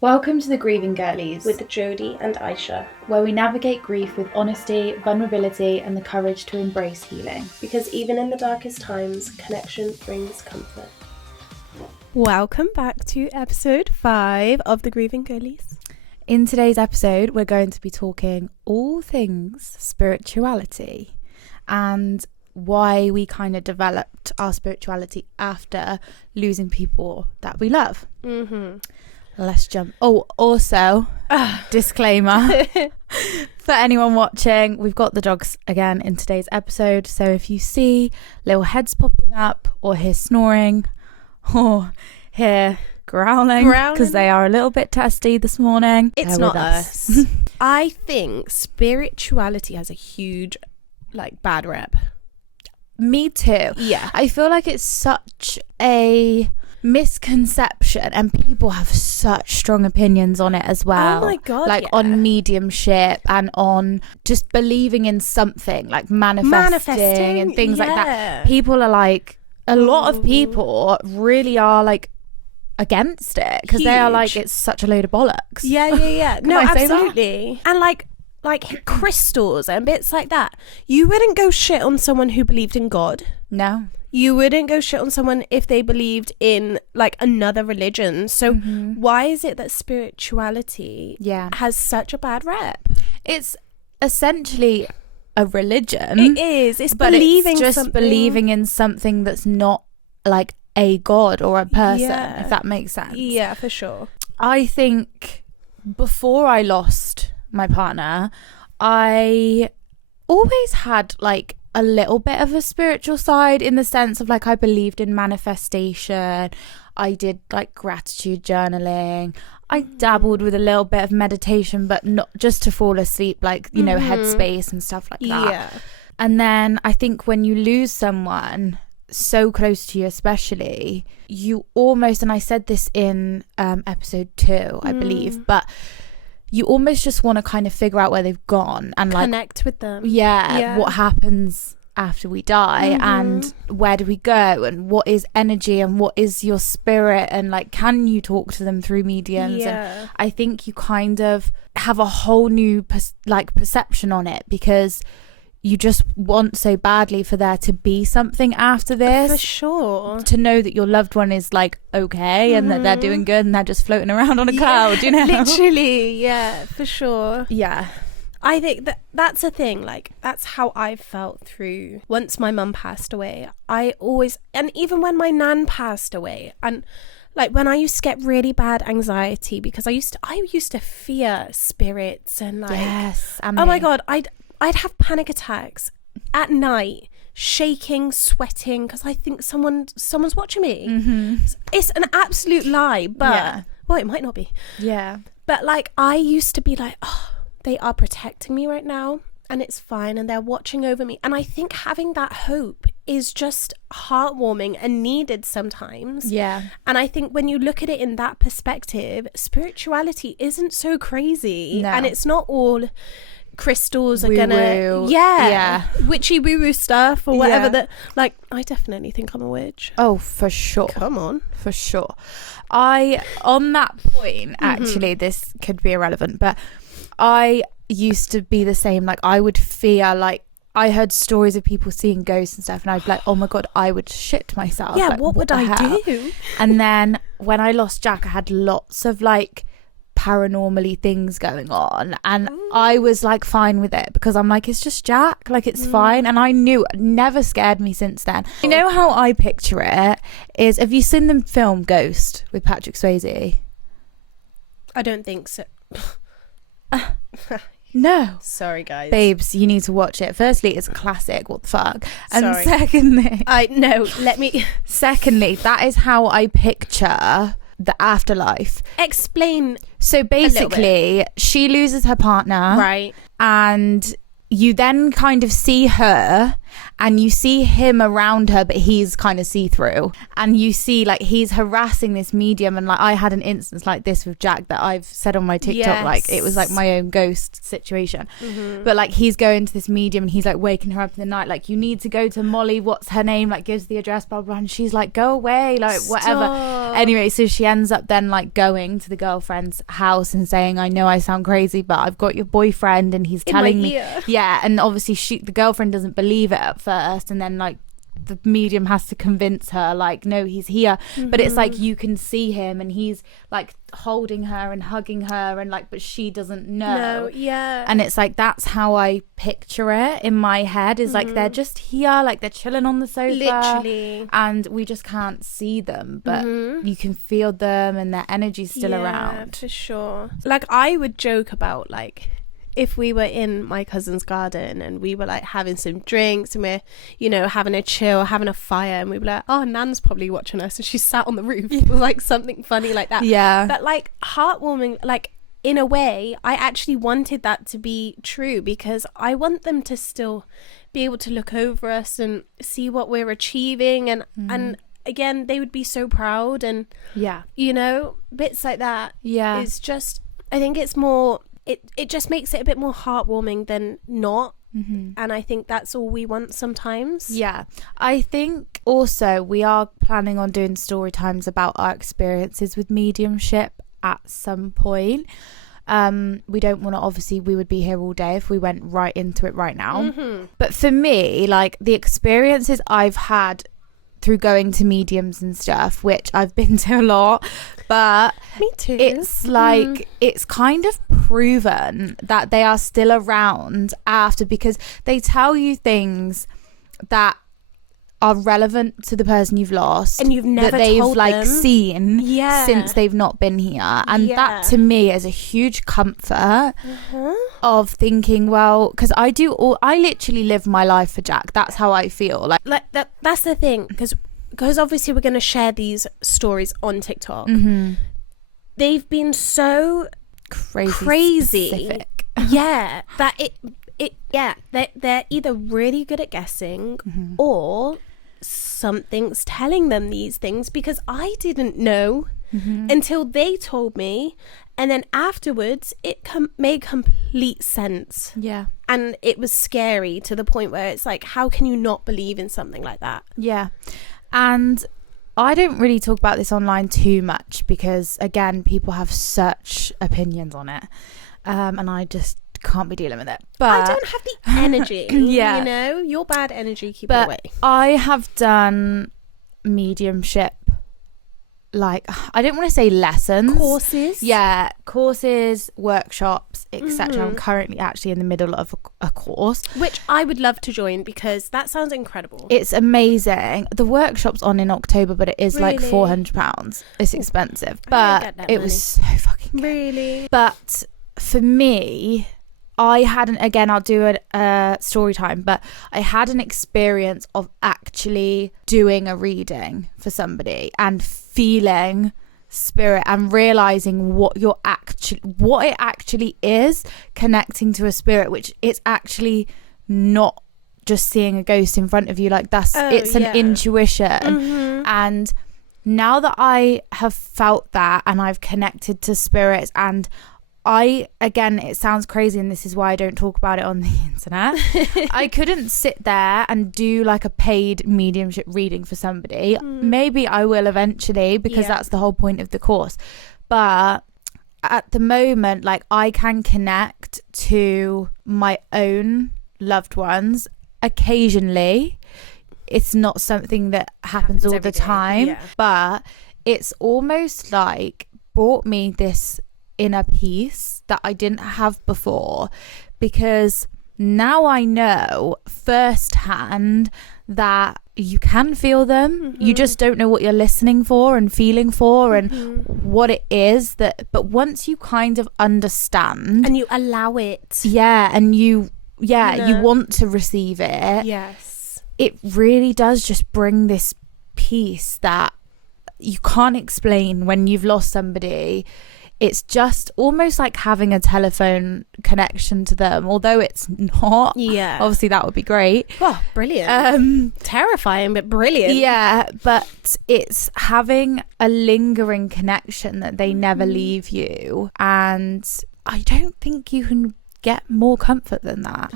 Welcome to the Grieving Girlies with Jodie and Aisha, where we navigate grief with honesty, vulnerability and the courage to embrace healing. Because even in the darkest times, connection brings comfort. Welcome back to episode 5 of the Grieving Girlies. In today's episode, we're going to be talking all things spirituality and why we kind of developed our spirituality after losing people that we love. Let's jump. Oh, also, disclaimer for anyone watching, we've got the dogs again in today's episode. So if you see little heads popping up or hear snoring or hear growling, because they are a little bit testy this morning, it's not us. I think spirituality has a huge, bad rep. Me too. Yeah. I feel like it's such a misconception and people have such strong opinions on it as well. Oh my God, on mediumship and on just believing in something, like manifesting and things like that. People are like, a lot of people really are like against it because they are like, it's such a load of bollocks. Yeah. No, absolutely. And like crystals and bits like that. You wouldn't go shit on someone who believed in God. No. You wouldn't go shit on someone if they believed in another religion. So why is it that spirituality has such a bad rep? It's essentially a religion. It is. It's believing it's just something. believing in something that's not like a god or a person, if that makes sense. Yeah, for sure. I think before I lost my partner, I always had a little bit of a spiritual side, in the sense of I believed in manifestation. I did gratitude journaling. I dabbled with a little bit of meditation, but not just to fall asleep, headspace and stuff like that. Yeah. And then I think when you lose someone so close to you, especially, you almost, and I said this in episode 2, I believe, but you almost just want to kind of figure out where they've gone and connect with them. What happens after we die and where do we go and what is energy and what is your spirit and can you talk to them through mediums. And I think you kind of have a whole new perception on it, because you just want so badly for there to be something after this. For sure. To know that your loved one is okay and that they're doing good and they're just floating around on a cloud, you know? Literally, yeah, for sure. Yeah. I think that's a thing. That's how I felt through once my mum passed away. I always, and even when my nan passed away, and when I used to get really bad anxiety, because I used to fear spirits and yes, oh my God, I'd have panic attacks at night, shaking, sweating, because I think someone's watching me. It's an absolute lie, but well, it might not be. Yeah. But I used to be oh, they are protecting me right now and it's fine and they're watching over me. And I think having that hope is just heartwarming and needed sometimes. Yeah. And I think when you look at it in that perspective, spirituality isn't so crazy. No. And it's not all crystals are woo-woo. gonna witchy woo-woo stuff or whatever that I definitely think I'm a witch. Oh, for sure. Come on. For sure. On that point, actually, this could be irrelevant, but I used to be the same. I would fear, I heard stories of people seeing ghosts and stuff, and I'd be like, oh my God, I would shit myself. Yeah, what would I do? And then when I lost Jack, I had lots of paranormally things going on, and I was fine with it, because I'm it's just Jack, it's fine. And I knew it never scared me since then. You know how I picture it is, have you seen the film Ghost with Patrick Swayze? I don't think so. No. Sorry, guys. Babes, you need to watch it. Firstly, it's a classic. What the fuck? And Sorry. Secondly, that is how I picture the afterlife. Explain. So basically, she loses her partner. Right. And you then kind of see her and you see him around her, but he's kind of see-through, and you see like he's harassing this medium. And like I had an instance like this with Jack that I've said on my TikTok, like it was like my own ghost situation. But like he's going to this medium and he's like waking her up in the night, like, you need to go to Molly, what's her name, like gives the address, blah blah, and she's like, go away, like whatever. Anyway, so she ends up then like going to the girlfriend's house and saying, I know I sound crazy, but I've got your boyfriend and he's telling me, and obviously the girlfriend doesn't believe it at first, and then like the medium has to convince her like, no, he's here. But it's like you can see him and he's like holding her and hugging her, and like, but she doesn't know. And it's like that's how I picture it in my head, is like they're just here, like they're chilling on the sofa literally, and we just can't see them, but you can feel them and their energy's still around. For sure. Like I would joke about like if we were in my cousin's garden and we were like having some drinks and we're, you know, having a chill, having a fire, and we were like, oh, Nan's probably watching us and she's sat on the roof, or like something funny like that. But like heartwarming, like in a way, I actually wanted that to be true, because I want them to still be able to look over us and see what we're achieving, and again, they would be so proud, and you know, bits like that. It's just, I think it's more, it just makes it a bit more heartwarming than not. And I think that's all we want sometimes. I think also we are planning on doing story times about our experiences with mediumship at some point. We don't want to, obviously we would be here all day if we went right into it right now. But for me, like the experiences I've had through going to mediums and stuff, which I've been to a lot, but me too, it's like it's kind of proven that they are still around after, because they tell you things that are relevant to the person you've lost and you've never that they've told like them. seen since they've not been here, and that to me is a huge comfort of thinking, well, because I literally live my life for Jack. That's how I feel like that's the thing, because obviously we're going to share these stories on TikTok. They've been so crazy specific. That they're either really good at guessing or something's telling them these things, because I didn't know until they told me, and then afterwards it made complete sense. And it was scary to the point where it's like, how can you not believe in something like that? And I don't really talk about this online too much, because again, people have such opinions on it, and I just can't be dealing with it. But I don't have the energy. You know, your bad energy, keep it away. I have done mediumship, like, I don't want to say lessons, courses, workshops, etc. I'm currently actually in the middle of a course which I would love to join, because that sounds incredible. It's amazing. The workshop's on in October, but it is like £400. It's expensive, but it was so fucking good. Really. But for me, I hadn't, again, I'll do a story time, but I had an experience of actually doing a reading for somebody and feeling spirit and realizing what it actually is, connecting to a spirit, which it's actually not just seeing a ghost in front of you. Like it's an intuition. And now that I have felt that and I've connected to spirits, and again, it sounds crazy, and this is why I don't talk about it on the internet. I couldn't sit there and do like a paid mediumship reading for somebody. Maybe I will eventually, because that's the whole point of the course. But at the moment, like, I can connect to my own loved ones occasionally. It's not something that happens all the time, but it's almost like brought me this inner peace that I didn't have before, because now I know firsthand that you can feel them. You just don't know what you're listening for and feeling for and what it is that, but once you kind of understand and you allow it, and you want to receive it, it really does just bring this peace that you can't explain when you've lost somebody. it's just almost like having a telephone connection to them, although it's not. Yeah. Obviously, that would be great. Oh, brilliant. Terrifying, but brilliant. Yeah, but it's having a lingering connection that they never leave you. And I don't think you can get more comfort than that.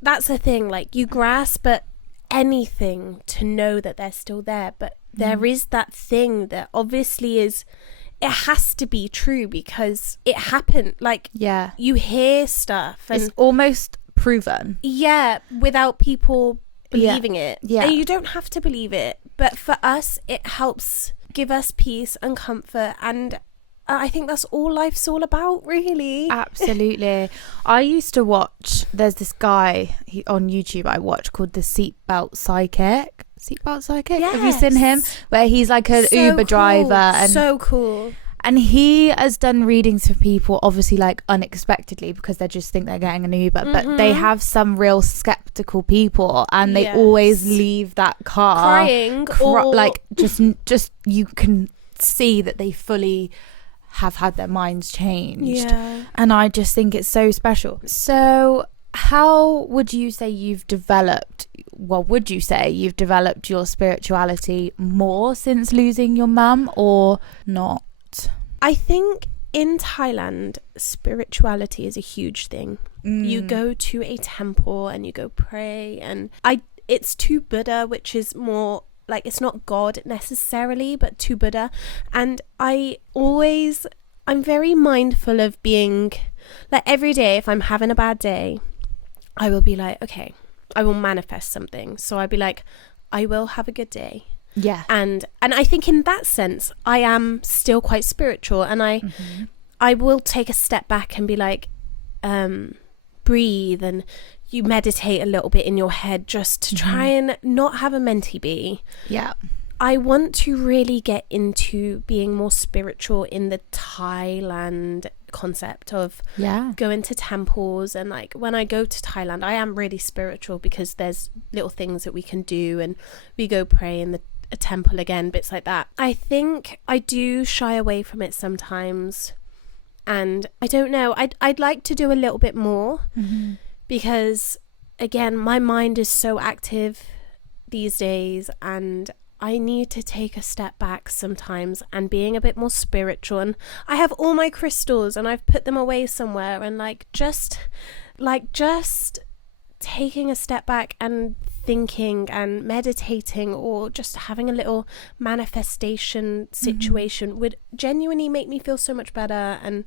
That's the thing, like, you grasp at anything to know that they're still there, but there is that thing that obviously is, it has to be true because it happened. Like, Yeah. you hear stuff and It's almost proven. without people believing it. Yeah. And you don't have to believe it, but for us it helps give us peace and comfort, and I think that's all life's all about, really. Absolutely. I used to watch, there's this guy on YouTube I watch called the Seatbelt Psychic. Have you seen him? Where he's like an Uber driver. And so cool. And he has done readings for people, obviously, like, unexpectedly, because they just think they're getting an Uber. But they have some real skeptical people, and they always leave that car crying, or like just you can see that they fully have had their minds changed. Yeah. And I just think it's so special. So how would you say you've developed your spirituality more since losing your mum, or not? I think in Thailand, spirituality is a huge thing. You go to a temple and you go pray, and it's to Buddha, which is more like, it's not God necessarily, but to Buddha. And I'm very mindful of being like, every day if I'm having a bad day, I will be like, okay, I will manifest something. So I'll be like, I will have a good day. Yeah. And I think in that sense I am still quite spiritual, and I will take a step back and be like, breathe, and you meditate a little bit in your head just to try and not have a mentee bee. Yeah. I want to really get into being more spiritual in the Thailand concept of going to temples. And like, when I go to Thailand, I am really spiritual because there's little things that we can do, and we go pray in a temple again, bits like that. I think I do shy away from it sometimes, and I don't know, I'd like to do a little bit more because, again, my mind is so active these days, and I need to take a step back sometimes and being a bit more spiritual. And I have all my crystals and I've put them away somewhere, and just taking a step back and thinking and meditating, or just having a little manifestation situation would genuinely make me feel so much better. And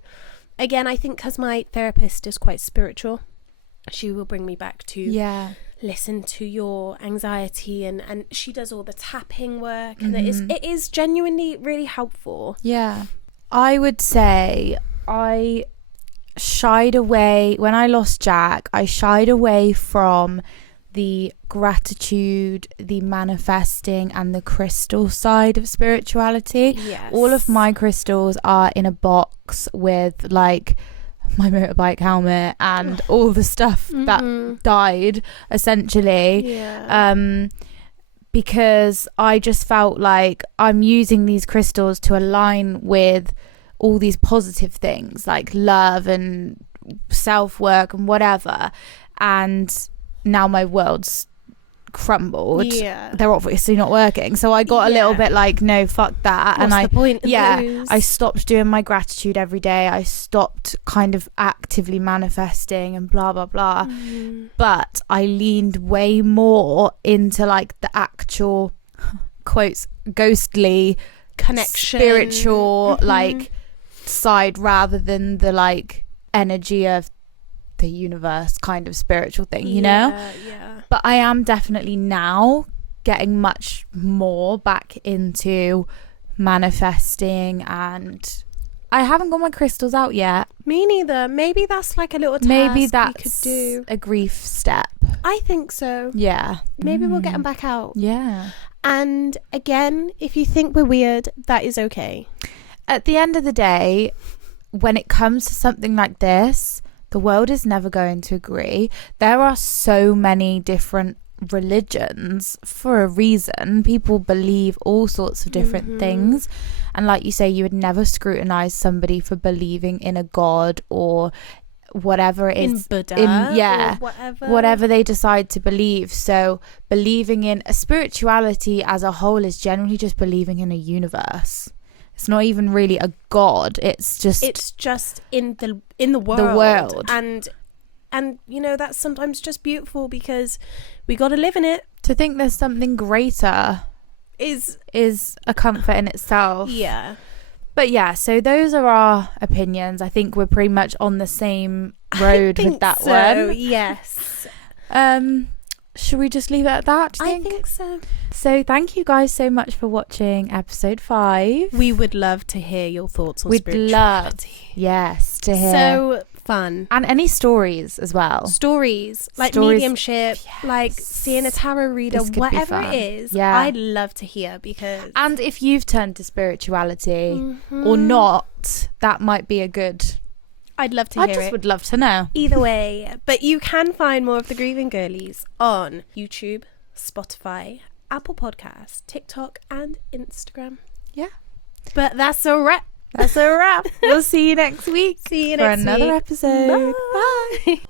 again, I think because my therapist is quite spiritual, she will bring me back to listen to your anxiety, and she does all the tapping work, and it is genuinely really helpful. I would say I shied away when I lost Jack. I shied away from the gratitude, the manifesting, and the crystal side of spirituality. All of my crystals are in a box with like my motorbike helmet and all the stuff that died, essentially. Because I just felt like I'm using these crystals to align with all these positive things like love and self-work and whatever, and now my world's crumbled. They're obviously not working, so I got a little bit like, no, fuck that. What's the point of those? I stopped doing my gratitude every day. I stopped kind of actively manifesting and blah blah blah. But I leaned way more into like the actual quotes ghostly connection, spiritual like side, rather than the like energy of the universe kind of spiritual thing, you know? But I am definitely now getting much more back into manifesting, and I haven't got my crystals out yet. Me neither. Maybe that's like a little task maybe that's we could do. A grief step. I think so. Maybe we'll get them back out. And again, if you think we're weird, that is okay. At the end of the day, when it comes to something like this, the world is never going to agree. There are so many different religions for a reason. People believe all sorts of different things, and like you say, you would never scrutinize somebody for believing in a god or whatever it is, in Buddha, or whatever they decide to believe. So believing in a spirituality as a whole is generally just believing in a universe. It's not even really a god, it's just in the world. And you know, that's sometimes just beautiful because we got to live in it. To think there's something greater is a comfort in itself. Yeah. But yeah, so those are our opinions. I think we're pretty much on the same road with that one. Yes. Should we just leave it at that, do you I think so. So thank you guys so much for watching episode 5. We would love to hear your thoughts on We'd spirituality. Yes, to hear. So fun. And any stories as well. Stories like Stories. Mediumship, like seeing a tarot reader, This could be whatever fun. it is. Yeah. I'd love to hear because... And if you've turned to spirituality or not, that might be a good... I'd love to I hear just it. would love to know. Either way. But you can find more of the Grieving Girlies on YouTube, Spotify, Apple Podcasts, TikTok and Instagram. Yeah. But that's a wrap. That's a wrap. We'll see you next week See you for next another week. episode. Bye. Bye.